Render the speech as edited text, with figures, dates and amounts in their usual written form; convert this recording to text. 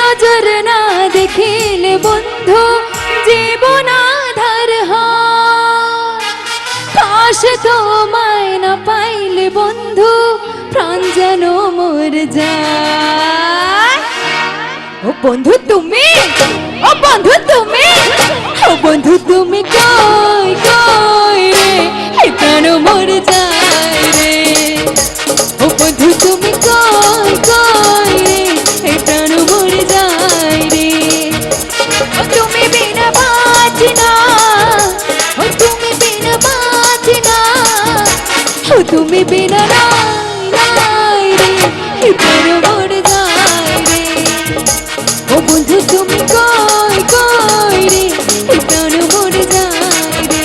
নজর না দেখিলে বন্ধু জীবন আধার হয়। পাশে তোমায় না পাইলে বন্ধু প্রাণ যেন মর যায়। ও বন্ধু তুমি, ও বন্ধু তুমি, ও বন্ধু তুমি কই কই রে, এই প্রাণ মর যায় রে। ও বন্ধু তুমি কই কই রে, এই প্রাণ মর যায় রে। ও তুমি বিনা বাঁচি না, ও তুমি বিনা বাঁচি না, ও তুমি বিনা নাই নাই রে, এই প্রাণ মর যায় রে। ও বন্ধু তুমি কই কই রে, এই প্রাণ মর যায় রে।